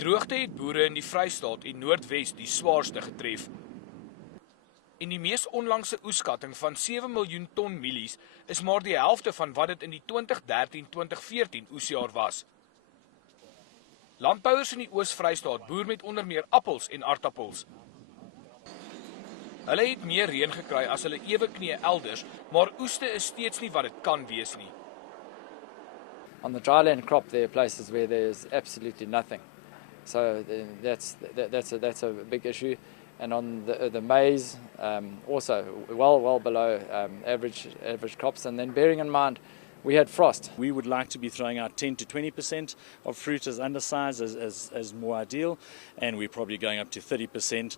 droogte het boere in die Vrystaat en Noordwes die swaarste getref. En die mees onlangse oeskatting van 7 miljoen ton mielies is maar die helfte van wat dit in die 2013-2014 oesjaar was. Landbouers in die Oos-Vrystaat boer met onder meer appels en aardappels. Hulle het meer reën gekry as hulle ewe knie elders, maar oeste is steeds nie wat dit kan wees nie. On the dryland crop, there are places where there's absolutely nothing. So that's a big issue. And on the maize, also well below average crops. And then bearing in mind, we had frost. We would like to be throwing out 10 to 20% of fruit as undersized as more ideal, and we're probably going up to 30%,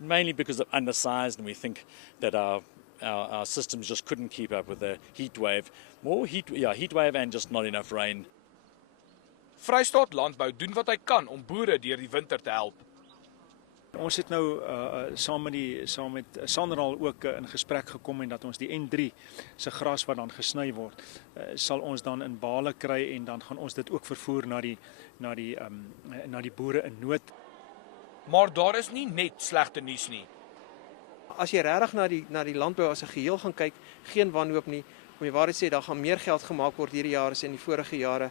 mainly because of undersized, and we think that our systems just couldn't keep up with the heat wave. Heat wave and just not enough rain. Vrystaat Landbou doen wat hy kan om boere deur die winter te help. Ons het nou saam met Sanral ook in gesprek gekom en dat ons die N3 se gras wat dan gesny word, sal ons dan in bale kry en dan gaan ons dit ook vervoer na die boere in nood. Maar daar is nie net slegte nuus nie. As jy regtig na die landbou as 'n geheel gaan kyk, geen wanhoop nie. Om die waarheid sê, daar gaan meer geld gemaak word hierdie jaar as in die vorige jare.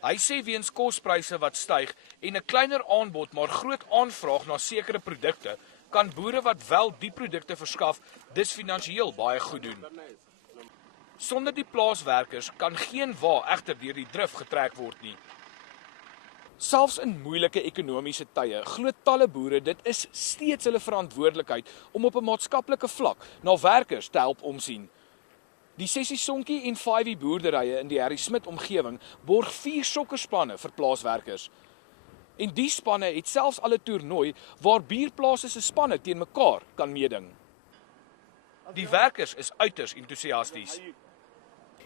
Hy sê weens kospryse wat styg en 'n kleiner aanbod maar groot aanvraag na sekere produkte, kan boere wat wel die produkte verskaf, dis finansiëel baie goed doen. Sonder die plaaswerkers kan geen wa egter deur die drif getrek word nie. Selfs in moeilike ekonomiese tye glo talle boere dit is steeds hulle verantwoordelikheid om op 'n maatskaplike vlak na werkers te help omsien. Die Sessiesonkie en 5 boerderye in die Harry Smit omgewing borg 4 sokkerspanne vir plaaswerkers. En die spanne het selfs al 'n toernooi waar buurplase se spanne teen mekaar kan meeding. Die werkers is uiters entoesiasties.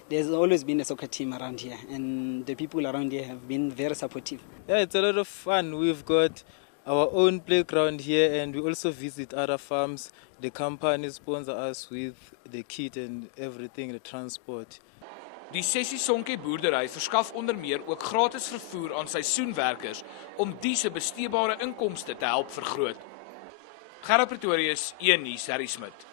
There's always been a soccer team around here, and the people around here have been very supportive. Yeah, it's a lot of fun. We've got our own playground here, and we also visit other farms. The company sponsor us with the kit and everything, the transport. Die Sessiesonkie boerdery verskaf onder meer ook gratis vervoer aan seisoenwerkers om se besteedbare inkomste te help vergroot. Gerard Pretorius, 1 Nuus, Harry Smit.